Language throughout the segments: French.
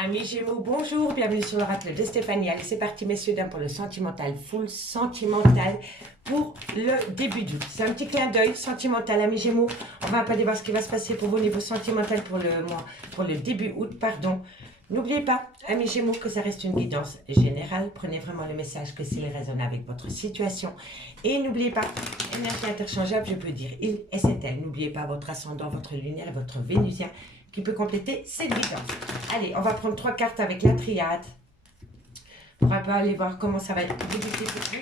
Amis Gémeaux, bonjour, bienvenue sur l'oracle de Stéphanie. Allez, c'est parti, messieurs, dames, pour le sentimental, full sentimental pour le début d'août. C'est un petit clin d'œil sentimental, amis Gémeaux. On va un peu voir ce qui va se passer pour vous au niveau sentimental pour le mois, pour le début août, pardon. N'oubliez pas, amis Gémeaux, que ça reste une guidance générale. Prenez vraiment le message que s'il résonne avec votre situation. Et n'oubliez pas, énergie interchangeable, je peux dire il et c'est elle. N'oubliez pas votre ascendant, votre lunaire, votre vénusien qui peut compléter cette guidance. Allez, on va prendre 3 cartes avec la triade. On va pas aller voir comment ça va débuter pour vous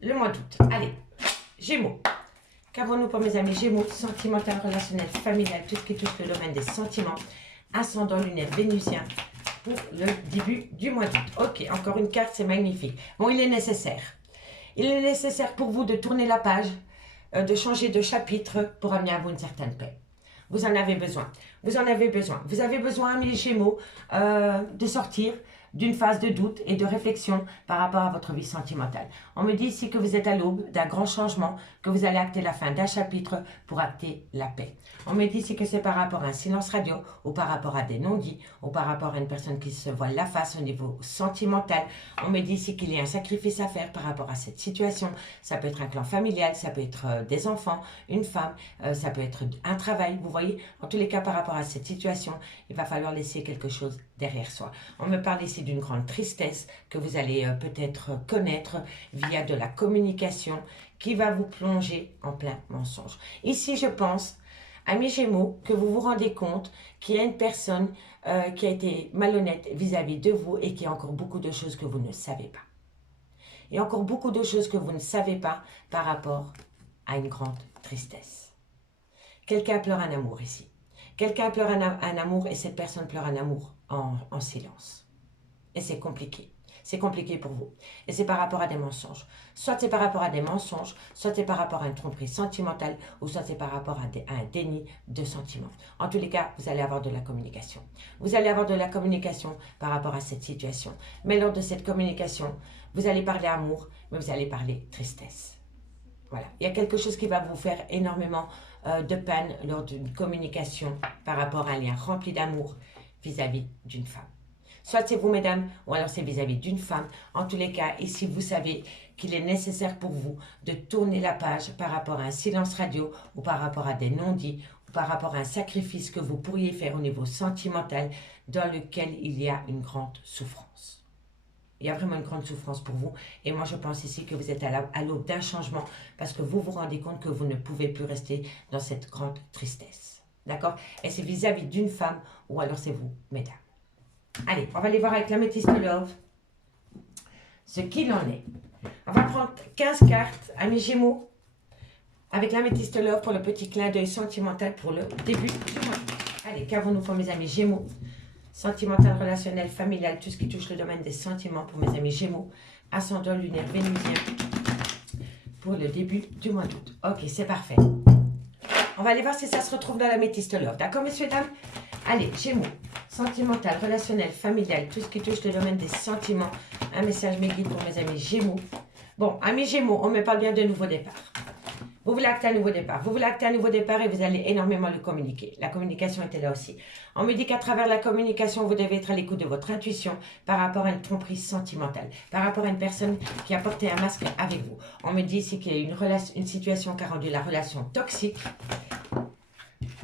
le mois d'août. Allez, Gémeaux. Qu'avons-nous pour mes amis Gémeaux? Sentimental, relationnel, familial, tout ce qui touche le domaine des sentiments. Ascendant lunaire vénusien pour le début du mois d'août. Ok, encore une carte, c'est magnifique. Bon, il est nécessaire. Il est nécessaire pour vous de tourner la page, de changer de chapitre pour amener à vous une certaine paix. Vous en avez besoin. Vous en avez besoin. Vous avez besoin, amis Gémeaux, de sortir d'une phase de doute et de réflexion par rapport à votre vie sentimentale. On me dit ici que vous êtes à l'aube d'un grand changement, que vous allez acter la fin d'un chapitre pour acter la paix. On me dit ici que c'est par rapport à un silence radio ou par rapport à des non-dits ou par rapport à une personne qui se voit la face au niveau sentimental. On me dit ici qu'il y a un sacrifice à faire par rapport à cette situation. Ça peut être un clan familial, ça peut être des enfants, une femme, ça peut être un travail. Vous voyez, en tous les cas, par rapport à cette situation, il va falloir laisser quelque chose derrière soi. On me parle ici d'une grande tristesse que vous allez peut-être connaître via de la communication qui va vous plonger en plein mensonge. Ici, je pense, amis Gémeaux, que vous vous rendez compte qu'il y a une personne qui a été malhonnête vis-à-vis de vous et qu'il y a encore beaucoup de choses que vous ne savez pas. Il y a encore beaucoup de choses que vous ne savez pas par rapport à une grande tristesse. Quelqu'un pleure un amour ici. Quelqu'un pleure un amour et cette personne pleure un amour en silence. Et c'est compliqué. C'est compliqué pour vous. Et c'est par rapport à des mensonges. Soit c'est par rapport à des mensonges, soit c'est par rapport à une tromperie sentimentale, ou soit c'est par rapport à un déni de sentiments. En tous les cas, vous allez avoir de la communication. Vous allez avoir de la communication par rapport à cette situation. Mais lors de cette communication, vous allez parler amour, mais vous allez parler tristesse. Voilà. Il y a quelque chose qui va vous faire énormément de peine lors d'une communication par rapport à un lien rempli d'amour vis-à-vis d'une femme. Soit c'est vous, mesdames, ou alors c'est vis-à-vis d'une femme. En tous les cas, ici, vous savez qu'il est nécessaire pour vous de tourner la page par rapport à un silence radio ou par rapport à des non-dits ou par rapport à un sacrifice que vous pourriez faire au niveau sentimental dans lequel il y a une grande souffrance. Il y a vraiment une grande souffrance pour vous. Et moi, je pense ici que vous êtes à l'aube d'un changement parce que vous vous rendez compte que vous ne pouvez plus rester dans cette grande tristesse. D'accord? Et c'est vis-à-vis d'une femme ou alors c'est vous, mesdames. Allez, on va aller voir avec l'améthyste love ce qu'il en est. On va prendre 15 cartes, amis Gémeaux, avec l'améthyste love pour le petit clin d'œil sentimental pour le début du mois. Allez, qu'avons-nous pour mes amis Gémeaux? Sentimental, relationnel, familial, tout ce qui touche le domaine des sentiments pour mes amis Gémeaux. Ascendant lunaire vénusien pour le début du mois d'août. Ok, c'est parfait. On va aller voir si ça se retrouve dans l'améthyste love. D'accord, messieurs, dames? Allez, Gémeaux, sentimental, relationnel, familial, tout ce qui touche le domaine des sentiments. Un message mes guides pour mes amis Gémeaux. Bon, amis Gémeaux, on me parle bien de nouveau départ. Vous voulez acter un nouveau départ. Vous voulez acter un nouveau départ et vous allez énormément le communiquer. La communication était là aussi. On me dit qu'à travers la communication, vous devez être à l'écoute de votre intuition par rapport à une tromperie sentimentale, par rapport à une personne qui a porté un masque avec vous. On me dit ici qu'il y a une situation qui a rendu la relation toxique.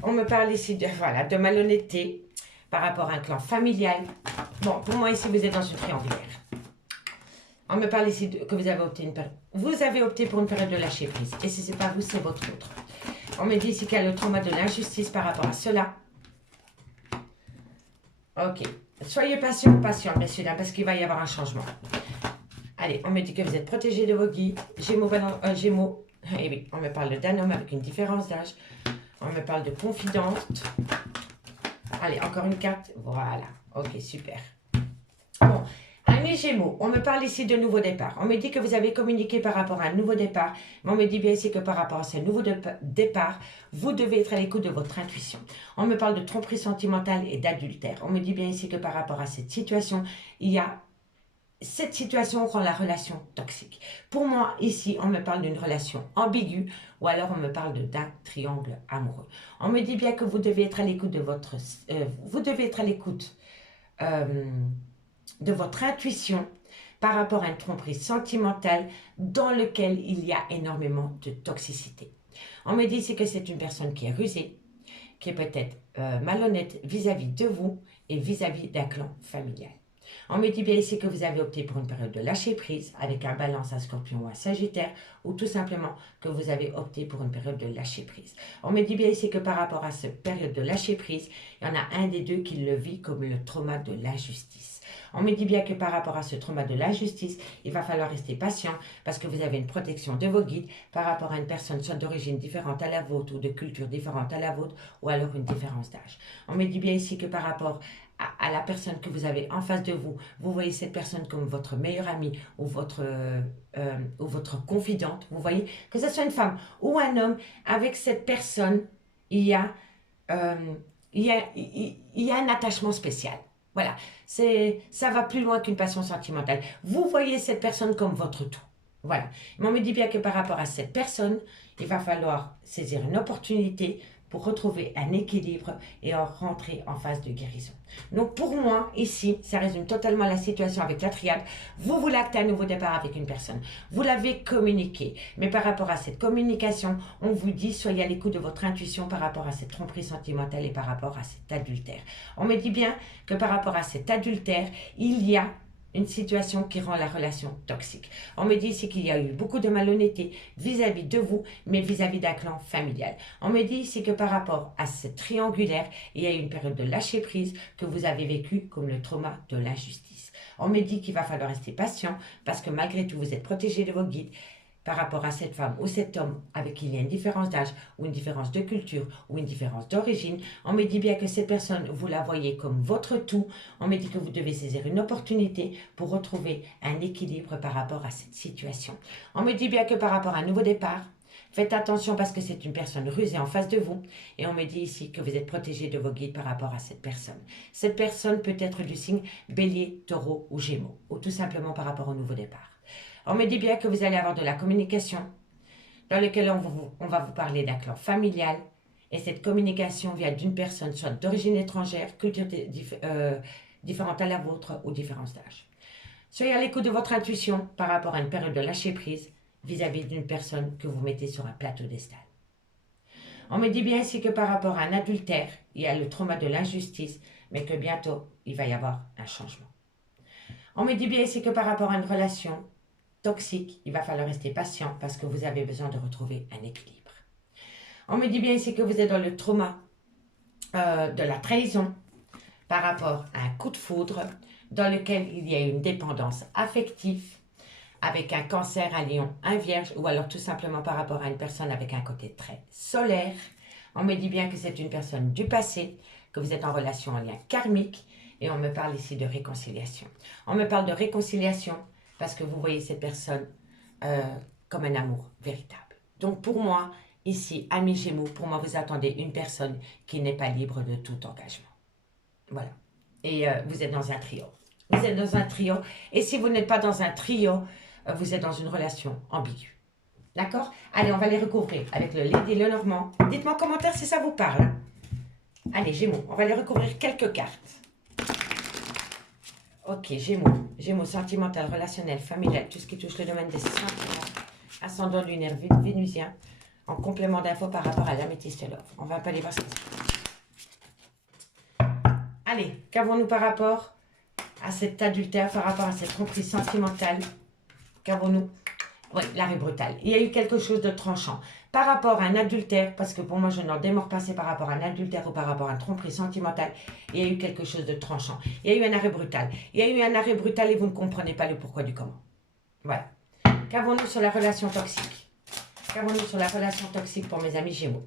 On me parle ici de malhonnêteté par rapport à un clan familial. Bon, pour moi ici, vous êtes dans une triangulaire. On me parle ici que vous avez opté pour une période de lâcher prise. Et si ce n'est pas vous, c'est votre autre. On me dit ici qu'il y a le trauma de l'injustice par rapport à cela. Ok. Soyez patient, messieurs, dames, parce qu'il va y avoir un changement. Allez, on me dit que vous êtes protégés de vos guides. Gémeaux. Et oui, on me parle d'un homme avec une différence d'âge. On me parle de confidente. Allez, encore une carte. Voilà. Ok, super. Bon, amis Gémeaux, on me parle ici de nouveau départ. On me dit que vous avez communiqué par rapport à un nouveau départ. Mais on me dit bien ici que par rapport à ce nouveau départ, vous devez être à l'écoute de votre intuition. On me parle de tromperie sentimentale et d'adultère. On me dit bien ici que par rapport à cette situation, il y a cette situation rend la relation toxique. Pour moi, ici, on me parle d'une relation ambiguë ou alors on me parle d'un triangle amoureux. On me dit bien que vous devez être à l'écoute de votre... vous devez être à l'écoute de votre intuition par rapport à une tromperie sentimentale dans lequel il y a énormément de toxicité. On me dit ici que c'est une personne qui est rusée, qui est peut-être malhonnête vis-à-vis de vous et vis-à-vis d'un clan familial. On me dit bien ici que vous avez opté pour une période de lâcher prise avec un balance, un scorpion ou un sagittaire, ou tout simplement que vous avez opté pour une période de lâcher prise. On me dit bien ici que par rapport à cette période de lâcher prise, il y en a un des deux qui le vit comme le trauma de l'injustice. On me dit bien que par rapport à ce trauma de l'injustice, il va falloir rester patient parce que vous avez une protection de vos guides par rapport à une personne soit d'origine différente à la vôtre ou de culture différente à la vôtre ou alors une différence d'âge. On me dit bien ici que par rapport à la personne que vous avez en face de vous, vous voyez cette personne comme votre meilleure amie ou votre confidente. Vous voyez, que ce soit une femme ou un homme, avec cette personne, il y a un attachement spécial. Voilà, ça va plus loin qu'une passion sentimentale. Vous voyez cette personne comme votre tout. Voilà. Mais on me dit bien que par rapport à cette personne, il va falloir saisir une opportunité pour retrouver un équilibre et en rentrer en phase de guérison. Donc pour moi, ici, ça résume totalement la situation avec la triade. Vous voulez acter un nouveau départ avec une personne. Vous l'avez communiqué. Mais par rapport à cette communication, on vous dit, soyez à l'écoute de votre intuition par rapport à cette tromperie sentimentale et par rapport à cet adultère. On me dit bien que par rapport à cet adultère, il y a une situation qui rend la relation toxique. On me dit ici qu'il y a eu beaucoup de malhonnêteté vis-à-vis de vous, mais vis-à-vis d'un clan familial. On me dit ici que par rapport à ce triangulaire, il y a eu une période de lâcher prise que vous avez vécue comme le trauma de l'injustice. On me dit qu'il va falloir rester patient parce que malgré tout, vous êtes protégé de vos guides par rapport à cette femme ou cet homme avec qui il y a une différence d'âge ou une différence de culture ou une différence d'origine. On me dit bien que cette personne, vous la voyez comme votre tout. On me dit que vous devez saisir une opportunité pour retrouver un équilibre par rapport à cette situation. On me dit bien que par rapport à un nouveau départ, faites attention parce que c'est une personne rusée en face de vous. Et on me dit ici que vous êtes protégé de vos guides par rapport à cette personne. Cette personne peut être du signe Bélier, Taureau ou Gémeaux, ou tout simplement par rapport au nouveau départ. On me dit bien que vous allez avoir de la communication dans laquelle on va vous parler d'un clan familial. Et cette communication vient d'une personne soit d'origine étrangère, culture différente à la vôtre ou différence d'âge. Soyez à l'écoute de votre intuition par rapport à une période de lâcher prise vis-à-vis d'une personne que vous mettez sur un plateau d'estal. On me dit bien ici que par rapport à un adultère, il y a le trauma de l'injustice, mais que bientôt, il va y avoir un changement. On me dit bien ici que par rapport à une relation toxique, il va falloir rester patient parce que vous avez besoin de retrouver un équilibre. On me dit bien ici que vous êtes dans le trauma de la trahison par rapport à un coup de foudre dans lequel il y a une dépendance affective avec un cancer, un lion, un vierge ou alors tout simplement par rapport à une personne avec un côté très solaire. On me dit bien que c'est une personne du passé, que vous êtes en relation en lien karmique et on me parle ici de réconciliation. On me parle de réconciliation parce que vous voyez cette personne comme un amour véritable. Donc pour moi, ici, amis Gémeaux, pour moi, vous attendez une personne qui n'est pas libre de tout engagement. Voilà. Et vous êtes dans un trio. Vous êtes dans un trio. Et si vous n'êtes pas dans un trio, vous êtes dans une relation ambiguë. D'accord? Allez, on va les recouvrir avec le Lady Lenormand. Dites-moi en commentaire si ça vous parle. Allez, Gémeaux, on va les recouvrir quelques cartes. Ok, Gémeaux. Gémeaux sentimental, relationnel, familial, tout ce qui touche le domaine des sentiments. Ascendant lunaire, vénusien. En complément d'infos par rapport à l'améthyste love. On va pas aller voir ce que c'est. Allez, qu'avons-nous par rapport à cet adultère, par rapport à cette tromperie sentimentale? Qu'avons-nous? Oui, l'arrêt brutal. Il y a eu quelque chose de tranchant. Par rapport à un adultère, parce que pour moi, je n'en démords pas, c'est par rapport à un adultère ou par rapport à une tromperie sentimentale, il y a eu quelque chose de tranchant. Il y a eu un arrêt brutal. Il y a eu un arrêt brutal et vous ne comprenez pas le pourquoi du comment. Voilà. Qu'avons-nous sur la relation toxique? Qu'avons-nous sur la relation toxique pour mes amis Gémeaux?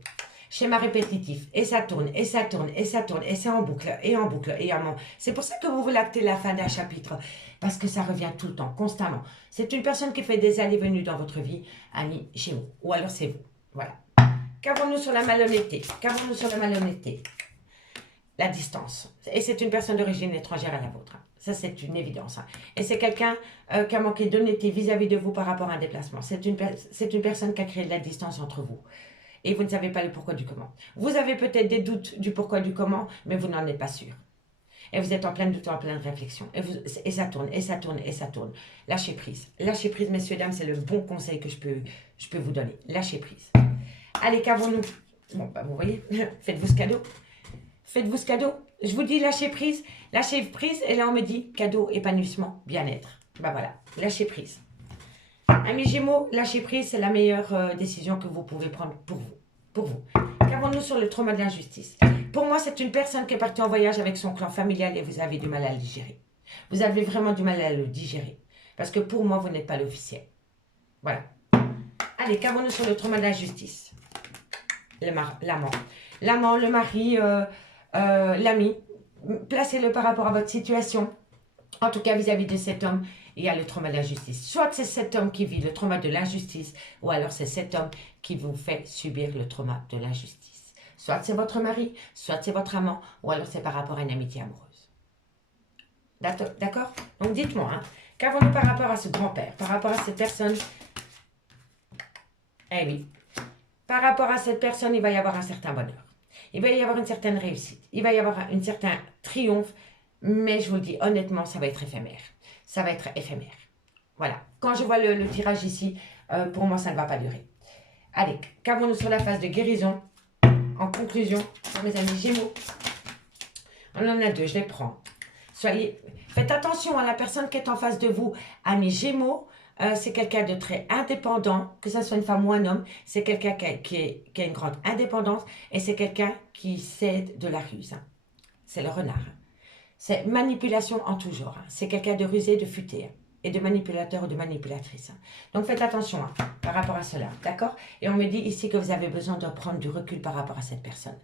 Schéma répétitif, et ça tourne, et ça tourne, et ça tourne, et c'est en boucle, et en boucle, et en boucle. C'est pour ça que vous voulez acter la fin d'un chapitre, parce que ça revient tout le temps, constamment. C'est une personne qui fait des allées-venues dans votre vie, amis Gémeaux, ou alors c'est vous. Voilà. Qu'avons-nous sur la malhonnêteté? Qu'avons-nous sur la malhonnêteté? La distance. Et c'est une personne d'origine étrangère à la vôtre. Ça, c'est une évidence. Et c'est quelqu'un qui a manqué d'honnêteté vis-à-vis de vous par rapport à un déplacement. C'est une personne qui a créé de la distance entre vous. Et vous ne savez pas le pourquoi du comment. Vous avez peut-être des doutes du pourquoi du comment, mais vous n'en êtes pas sûr. Et vous êtes en plein doute, en pleine réflexion. Et ça tourne, et ça tourne, et ça tourne. Lâchez prise. Lâchez prise, messieurs, dames, c'est le bon conseil que je peux vous donner. Lâchez prise. Allez, qu'avons-nous? Bon, bah, vous voyez, faites-vous ce cadeau. Faites-vous ce cadeau. Je vous dis lâchez prise, et là on me dit cadeau, épanouissement, bien-être. Bah voilà, lâchez prise. Amis Gémeaux, lâcher prise, c'est la meilleure décision que vous pouvez prendre pour vous. Qu'avons-nous sur le trauma de l'injustice? Pour moi, c'est une personne qui est partie en voyage avec son clan familial et vous avez du mal à le digérer. Vous avez vraiment du mal à le digérer. Parce que pour moi, vous n'êtes pas l'officiel. Voilà. Allez, qu'avons-nous sur le trauma de l'injustice? L'amant. L'amant, le mari, l'ami. Placez-le par rapport à votre situation. En tout cas, vis-à-vis de cet homme, il y a le trauma de l'injustice. Soit c'est cet homme qui vit le trauma de l'injustice, ou alors c'est cet homme qui vous fait subir le trauma de l'injustice. Soit c'est votre mari, soit c'est votre amant, ou alors c'est par rapport à une amitié amoureuse. D'accord? Donc dites-moi, hein, qu'avons-nous par rapport à ce grand-père, par rapport à cette personne? Eh oui, par rapport à cette personne, il va y avoir un certain bonheur. Il va y avoir une certaine réussite. Il va y avoir un certain triomphe. Mais je vous le dis honnêtement, ça va être éphémère. Ça va être éphémère. Voilà. Quand je vois le tirage ici, pour moi, ça ne va pas durer. Allez, qu'avons-nous sur la phase de guérison? En conclusion, mes amis Gémeaux, on en a deux, je les prends. Faites attention à la personne qui est en face de vous. Amis Gémeaux, c'est quelqu'un de très indépendant, que ce soit une femme ou un homme. C'est quelqu'un qui a une grande indépendance et c'est quelqu'un qui cède de la ruse. Hein. C'est le renard. Hein. C'est manipulation en tout genre. Hein. C'est quelqu'un de rusé, de futé hein, et de manipulateur ou de manipulatrice. Hein. Donc faites attention hein, par rapport à cela, d'accord? Et on me dit ici que vous avez besoin de prendre du recul par rapport à cette personne.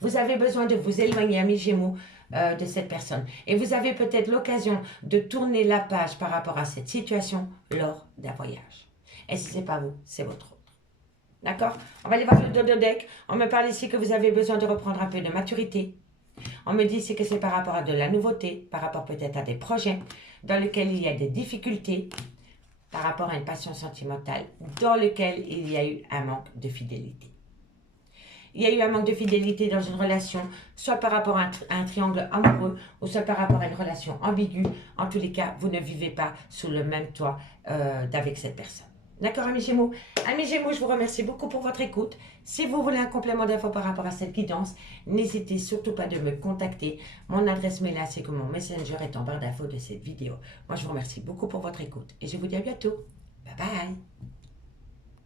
Vous avez besoin de vous éloigner, amis Gémeaux, de cette personne. Et vous avez peut-être l'occasion de tourner la page par rapport à cette situation lors d'un voyage. Et si ce n'est pas vous, c'est votre autre. D'accord? On va aller voir le dodo deck. On me parle ici que vous avez besoin de reprendre un peu de maturité. On me dit que c'est par rapport à de la nouveauté, par rapport peut-être à des projets dans lesquels il y a des difficultés, par rapport à une passion sentimentale, dans lequel il y a eu un manque de fidélité. Il y a eu un manque de fidélité dans une relation, soit par rapport à un triangle amoureux, ou soit par rapport à une relation ambiguë. En tous les cas, vous ne vivez pas sous le même toit d'avec cette personne. D'accord, amis Gémeaux? Amis Gémeaux, je vous remercie beaucoup pour votre écoute. Si vous voulez un complément d'infos par rapport à cette guidance, n'hésitez surtout pas de me contacter. Mon adresse mail ainsi que mon messenger est en barre d'infos de cette vidéo. Moi, je vous remercie beaucoup pour votre écoute et je vous dis à bientôt. Bye bye!